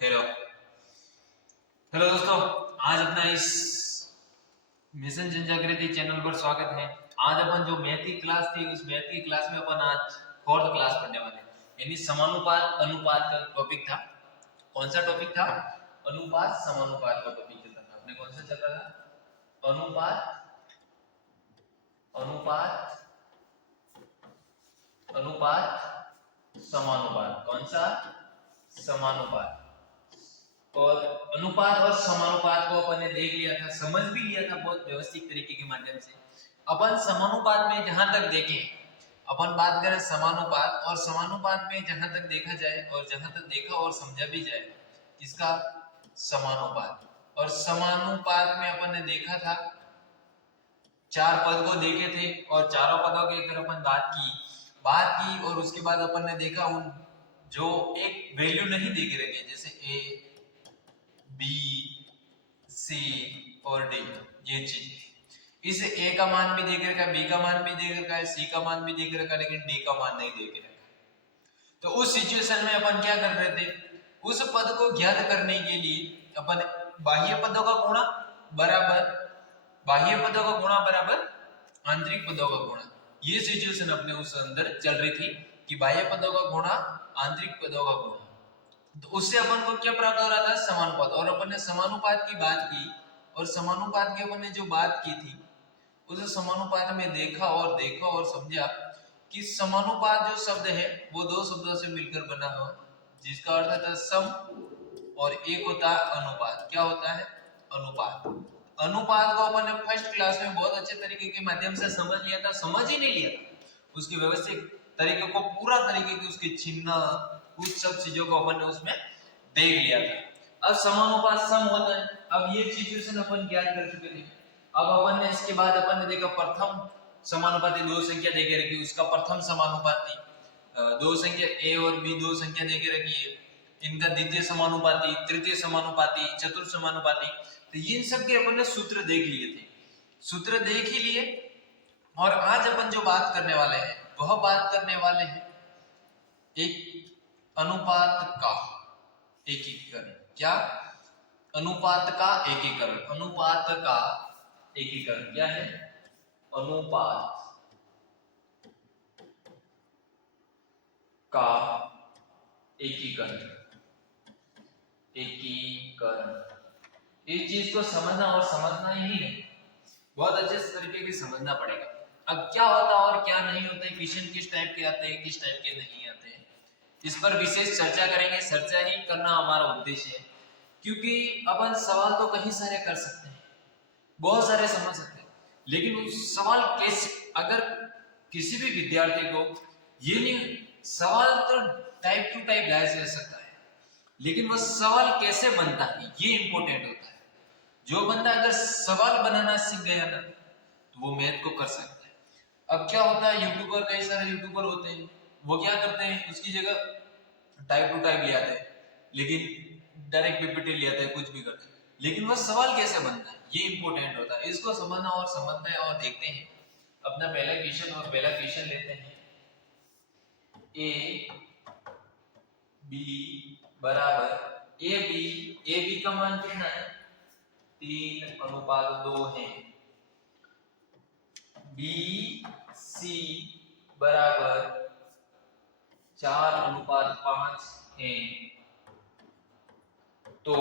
Hello hello दोस्तों, आज अपना इस मिशन जनजागृति चैनल पर स्वागत है। आज अपन जो मैथ की क्लास थी उस मैथ की क्लास में अपन आज फोर्थ क्लास पढ़ने वाले हैं, यानी समानुपात अनुपात का टॉपिक था। कौन सा टॉपिक था? अनुपात समानुपात का टॉपिक चल रहा था। अपने कौन सा चल रहा था? अनुपात अनुपात अनुपात समानुपात। कौन सा? समानुपात। और अनुपात और समानुपात को अपन ने देख लिया था, समझ भी लिया था बहुत व्यवस्थित तरीके के माध्यम से। अपन समानुपात में जहां तक देखें, अपन बात करें समानुपात, और समानुपात में जहां तक देखा जाए और जहां तक देखा और समझा भी जाए, इसका समानुपात। और समानुपात में अपन ने देखा था, चार पद को देखे थे और चारों पदों की अगर अपन बात की और उसके बाद अपन ने देखा उन जो एक वैल्यू नहीं दे के रखे, जैसे ए बी सी और डी, ये चीज। इस ए का मान भी दे के रखा है, बी का मान भी दे के रखा है, सी का मान भी दे के रखा है, लेकिन डी का मान नहीं दे के रखा। तो उस सिचुएशन में अपन क्या कर रहे थे? उस पद को ज्ञात करने के लिए अपन बाह्य पदों का गुणा बराबर आंतरिक पदों का गुणा, ये सिचुएशन अपने उस अंदर चल रही थी कि बाह्य पदों का गुणा आंतरिक पदों का गुणा। तो उससे अपन को क्या प्राप्त हो रहा था? समानुपात। और अपन ने समानुपात की बात की, और समानुपात की अपन ने जो बात की थी उस समानुपात में देखा और समझा कि समानुपात जो शब्द है वो दो शब्दों से मिलकर बना हुआ, जिसका अर्थ होता है सम, और एक होता है अनुपात। क्या होता है? अनुपात। अनुपात को अपन ने फर्स्ट क्लास में बहुत अच्छे तरीके के माध्यम से समझ लिया था, समझ ही नहीं लिया था उसकी व्यवस्थित तरीके को, पूरा तरीके की उसकी चिन्ह, उस सब चीजों को अपन ने उसमें देख लिया था। अब समानुपात सम होता है। अब ये सिचुएशन अपन ज्ञात कर चुके थे। अब अपन ने इसके बाद अपन ने देखा प्रथम समानुपाती दो संख्या देके रखी, उसका प्रथम समानुपाती दो संख्या ए और बी, दो संख्या देके रखी है, इनका द्वितीय समानुपाती, तृतीय समानुपाती, चतुर्थ समानुपाती। तो इन सब के अपन ने सूत्र देख लिए थे, सूत्र देख ही लिए। और आज अपन जो बात करने वाले हैं वह बात करने वाले हैं एक अनुपात का एकीकरण। क्या? अनुपात का एकीकरण। अनुपात का एकीकरण क्या है? अनुपात का एकीकरण। इस चीज को समझना और समझना ही नहीं, बहुत अच्छे तरीके से समझना पड़ेगा। अब क्या होता है और क्या नहीं होता है, क्वेश्चन किस टाइप के आते हैं, किस टाइप के नहीं आते हैं, इस पर विशेष चर्चा करेंगे। चर्चा ही करना हमारा उद्देश्य है, क्योंकि अपन सवाल तो कहीं सारे कर सकते हैं, बहुत सारे समझ सकते हैं, लेकिन उस सवाल कैसे, अगर किसी भी विद्यार्थी को ये नहीं, सवाल तो टाइप टू टाइप लाया जा सकता है, लेकिन वह सवाल कैसे बनता है ये इंपॉर्टेंट होता है। जो बंदा अगर सवाल बनाना सीख गया ना तो वो मैथ को कर सकता है। अब क्या होता है, यूट्यूबर, कई सारे यूट्यूबर होते हैं, वो क्या करते हैं, उसकी जगह टाइप टू टाइप ले आते हैं, लेकिन डायरेक्ट पीपीटी ले आते हैं, कुछ भी करते हैं, लेकिन वह सवाल कैसे बनता है ये इंपॉर्टेंट होता है। इसको समझना और समझना है। और देखते हैं अपना पहला क्वेश्चन, और पहला क्वेश्चन लेते हैं ए बी बराबर ए बी का मान कितना है? 3:2 है। बी सी बराबर 4:5 है। तो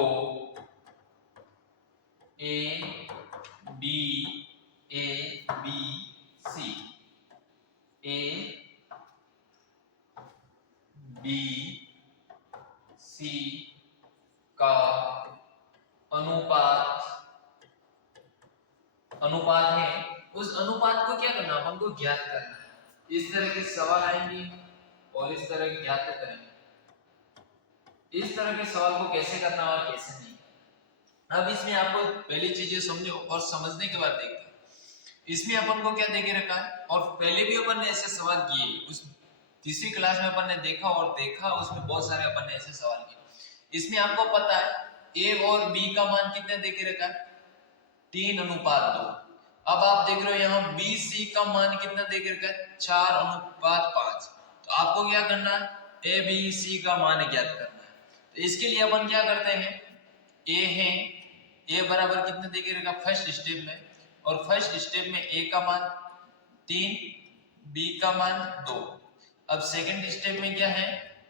A B C A B C का अनुपात है। उस अनुपात को क्या करना, अपन को ज्ञात करना है। इस तरह के सवाल आएंगे और इस तरह ज्ञात करेंगे। इस तरह के सवाल को कैसे करना और कैसे नहीं। अब इसमें आपको पहली चीजें समझो और समझने के बाद देखते हैं इसमें अपन को क्या देके रखा है। और पहले भी अपन ने ऐसे सवाल किए, उस तीसरी क्लास में अपन ने देखा, उसमें बहुत सारे अपन ने ऐसे सवाल किए। इसमें आपको पता है ए और बी का मान कितना देके रखा है? 3:2। अब आप देख रहे हो यहाँ बी सी का मान कितना देके रखा है? 4:5। तो आपको क्या करना है? ए बी सी का मान ज्ञात करना है। तो इसके लिए अपन क्या करते हैं, ए है, ए बराबर कितने देके रखा फर्स्ट स्टेप में, और फर्स्ट स्टेप में ए का मान 3, बी का मान 2। अब सेकंड स्टेप में क्या है,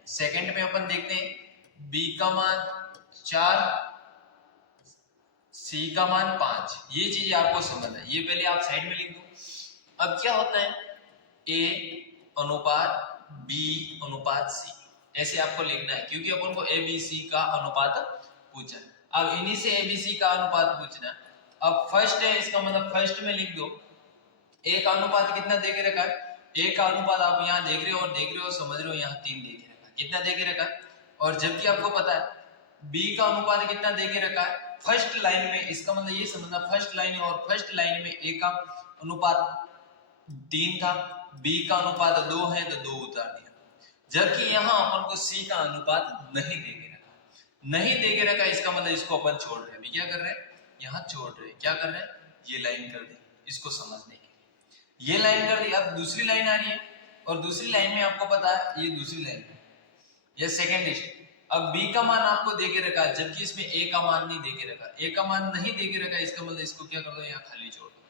सेकंड में अपन देखते हैं बी का मान 4, सी का मान 5। ये चीज आपको समझना है, ये पहले आप साइड में लिख दो। अब क्या होता है, ए अनुपात बी अनुपात सी, ऐसे आपको लिखना है, क्योंकि अपन को ए बी सी का अनुपात पूछा है। अब इन्हीं से ए बी सी का अनुपात पूछना है। अब फर्स्ट है, इसका मतलब फर्स्ट में लिख दो ए का अनुपात कितना देके रखा है, ए का अनुपात आप यहाँ देख रहे हो और देख रहे हो, समझ रहे हो, यहाँ 3 देके रखा है, कितना देके रखा है। और जबकि आपको पता है बी का अनुपात कितना देके रखा है फर्स्ट लाइन में, इसका मतलब ये समझना फर्स्ट लाइन है और फर्स्ट लाइन में ए का अनुपात 3 था, बी का अनुपात 2 है तो 2 उतार दिया। जबकि यहाँ अपन को सी का अनुपात नहीं देके रखा, नहीं देके रखा, इसका मतलब इसको अपन छोड़ रहे हैं। अभी क्या कर रहे हैं, यहाँ छोड़ रहे हैं, क्या कर रहे हैं, ये लाइन कर दी इसको समझने के लिए, ये लाइन कर दी। अब दूसरी लाइन आ रही है, और दूसरी लाइन में आपको पता है ये दूसरी लाइन है, ये सेकेंड स्टेप। अब बी का मान आपको देके रखा है, जबकि इसमें ए का मान नहीं देके रखा, ए का मान नहीं देके रखा, इसका मतलब इसको क्या कर दो, यहाँ खाली छोड़ दो।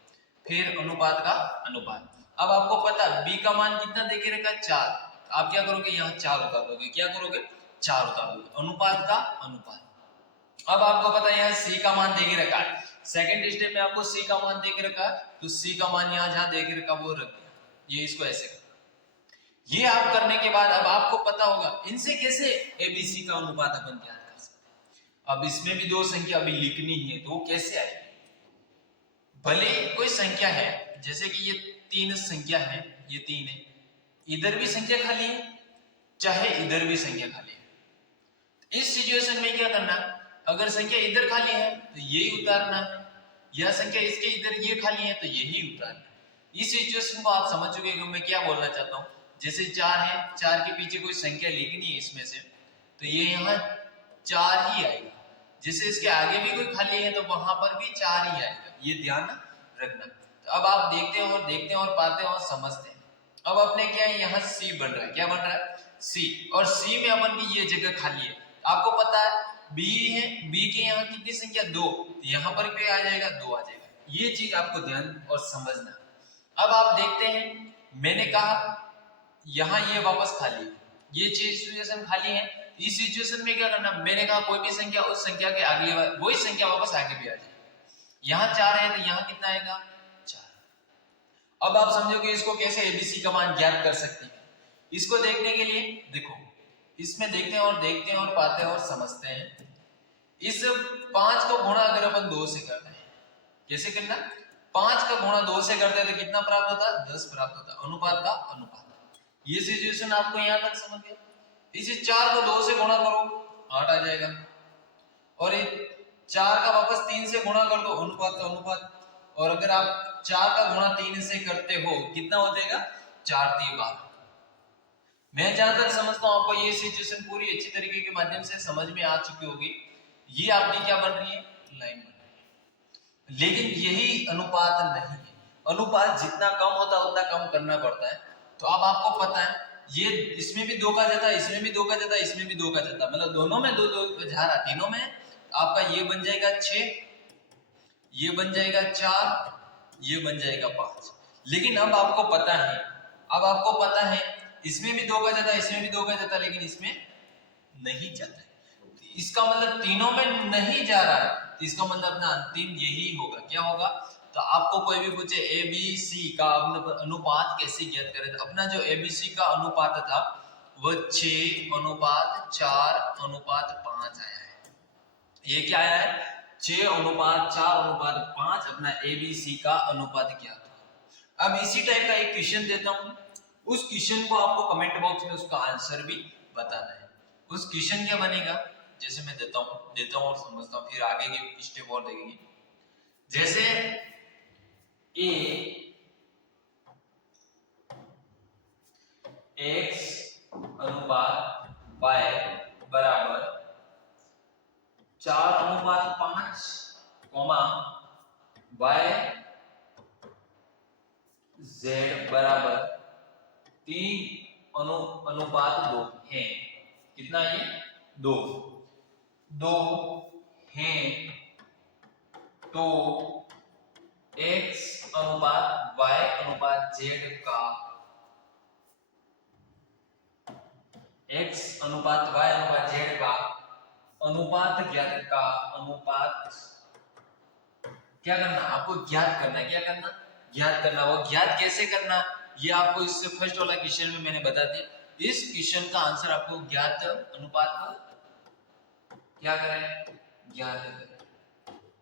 फिर अनुपात का अनुपात, अब आपको पता बी का मान कितना देके रखा है 4, आप क्या करोगे, यहाँ 4 उतार दोगे, क्या करोगे 4 उतार दोगे, अनुपात का अनुपात। अब आपको पता है यहाँ सी का मान देके रखा है, सेकंड स्टेप में आपको सी का मान देके रखा है, तो सी का मान यहाँ जहां देके रखा वो रख दिया, ये इसको ऐसे कर। ये आप करने के बाद अब आपको पता होगा इनसे कैसे एबीसी का अनुपात अपन ज्ञात कर सकते। अब इसमें भी 2 संख्या अभी लिखनी है, तो वो कैसे आएगी, भले कोई संख्या है, जैसे कि ये 3 संख्या है, ये 3 है, इधर भी संख्या खाली है, चाहे इधर भी संख्या खाली है। इस सिचुएशन में क्या करना, अगर संख्या इधर खाली है तो यही उतारना है, या संख्या इसके इधर ये खाली है तो यही उतारना है। इस सिचुएशन को आप समझ चुके हैं मैं क्या बोलना चाहता हूँ। जैसे 4 है, 4 के पीछे कोई संख्या लिखनी है इसमें से, तो ये यहाँ 4 ही आएगा। जैसे इसके आगे भी कोई खाली है तो वहां पर भी 4 ही आएगा, ये ध्यान रखना। तो अब आप देखते हो और देखते हैं और पाते हो और समझते हैं। अब अपने क्या है, यहाँ सी बन रहा है, क्या बन रहा है, सी, और सी में अपन की ये जगह खाली है। आपको पता है बी है, बी के यहाँ कितनी संख्या 2, यहाँ पर क्या आ जाएगा 2 आ जाएगा। ये चीज आपको ध्यान और समझना। अब आप देखते हैं, मैंने कहा यहाँ ये वापस खाली है, ये चीज सिचुएशन खाली है। इस सिचुएशन में क्या करना, मैंने कहा कोई भी संख्या उस संख्या के आगे वही संख्या वापस आगे भी आ जाएगी। यहाँ 4 है तो यहाँ कितना आएगा 4। अब आप समझोगे इसको कैसे एबीसी का मान ज्ञात कर सकते हैं। इसको देखने के लिए देखो, इसमें देखते हैं और देखते हैं और पाते हैं और समझते हैं। इस 5 का गुणा अगर अपन 2 से करते हैं, कैसे करना, 5 का गुणा 2 से करते हैं तो कितना प्राप्त होता है 10 प्राप्त होता है, अनुपात का अनुपात। ये सिचुएशन आपको यहां तक समझ गया। इसी 4 को 2 से गुणा करो 8 आ जाएगा, और ये 4 का वापस 3 से गुणा कर दो, अनुपात का अनुपात। और अगर आप 4 का गुणा 3 से करते हो कितना हो जाएगा 4 3 12। मैं जहां तक समझता हूं आपको ये सिचुएशन पूरी अच्छी तरीके के माध्यम से समझ में आ चुकी होगी। ये आपकी क्या बन रही है, लाइन बन रही है। लेकिन यही अनुपात नहीं है, अनुपात जितना कम होता है उतना कम करना पड़ता है। तो अब आपको पता है ये इसमें भी 2 का जाता है, इसमें भी 2 का जाता है, इसमें भी 2 का जाता है, मतलब दोनों में 2 2 जा रहा, तीनों में आपका ये बन जाएगा 6, ये बन जाएगा 4, ये बन जाएगा 5। लेकिन अब आपको पता है, अब आपको पता है इसमें भी 2 का जाता है, इसमें भी 2 का जाता है, लेकिन इसमें नहीं जाता है। तो इसका मतलब तीनों में नहीं जा रहा है, तो इसका मतलब अपना अंतिम यही होगा, क्या होगा। तो आपको कोई भी पूछे ए बी सी का अनुपात कैसे ज्ञात करें, तो अपना जो ए बी सी का अनुपात था वह 6 अनुपात 4 अनुपात 5 आया है। ये क्या आया है 6 अनुपात 4 अनुपात 5, अपना ए बी सी का अनुपात ज्ञात हुआ। अब इसी टाइप का एक क्वेश्चन देता हूं, उस क्वेश्चन को आपको कमेंट बॉक्स में उसका आंसर भी बताना है। उस क्वेश्चन क्या बनेगा, जैसे मैं देता हूं और समझता हूं, फिर आगे के स्टेप और देखेंगे। जैसे ए एक्स अनुपात वाई बराबर 4 अनुपात 5, वाई जेड बराबर 3 अनुपात 2 है। कितना ये 2। दो हैं तो x अनुपात y अनुपात z का x अनुपात y अनुपात z का अनुपात क्या करना, आपको ज्ञात करना है। क्या करना? ज्ञात करना। वो ज्ञात कैसे करना, ये आपको इससे फर्स्ट वाला क्वेश्चन में मैंने बता दिया। इस क्वेश्चन का आंसर आपको ज्ञात अनुपात को क्या करें, ज्ञात करें।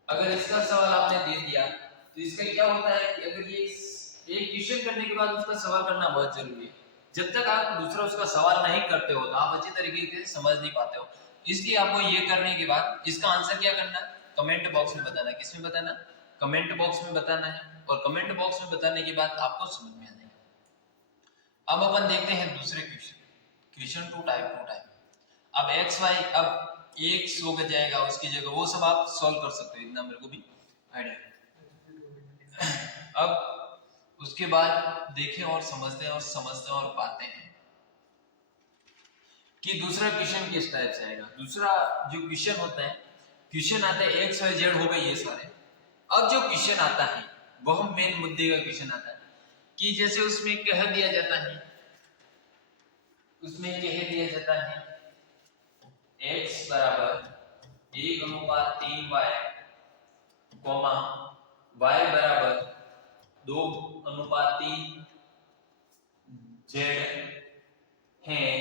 अगर इसका सवाल आपने दे दिया तो इसका क्या होता है कि अगर ये एक क्वेश्चन करने के बाद उसका सवाल करना बहुत जरूरी है। जब तक आप दूसरा उसका सवाल नहीं करते हो तो आप अच्छी तरीके से समझ नहीं पाते हो। इसलिए आपको ये करने के बाद इसका आंसर क्या करना है, कमेंट बॉक्स में बताना। किस में बताना? कमेंट बॉक्स में बताना है। और कमेंट बॉक्स में बताने के बाद आपको समझ में आ जाएगा। अब अपन देखते हैं दूसरे क्वेश्चन, क्वेश्चन 2 टाइप। अब एक्स वाई, अब एक हो जाएगा उसकी जगह, वो सब आप सॉल्व कर सकते हो, इतना मेरे को भी आइडिया। अब उसके बाद देखें और समझते हैं और पाते हैं कि दूसरा क्वेश्चन किस टाइप से आएगा। दूसरा जो क्वेश्चन होता है, क्वेश्चन आता है एक्स वाई जेड हो गए ये सारे। अब जो क्वेश्चन आता है वो हम मेन मुद्दे का क्वेश्चन आता है कि जैसे उसमें कह दिया जाता है x बराबर 1:3y कॉमा y बराबर 2:3 z है